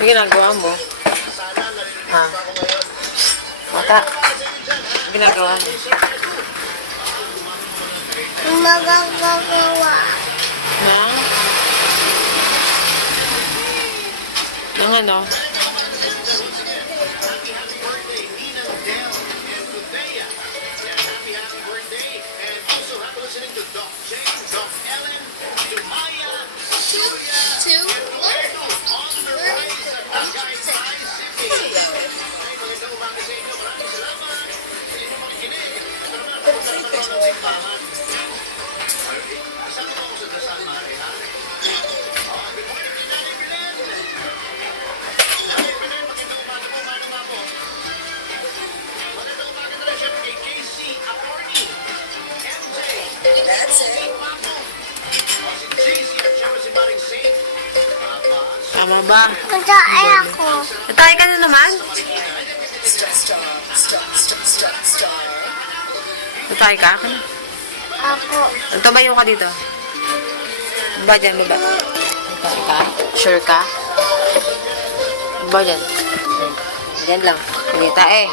Ano ginagawa mo? Ha? Mata? Ano ginagawa mo? Magagawa. Na? Nang ano? Tama ba? Matay ako. Natay ka na naman? Natay ka? Ako. Tumayo ka dito. Ba dyan, baba? Natay ka? Sure ka? Ba dyan? Dyan lang. Hindi tae.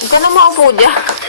Huwag ka na maupo dyan.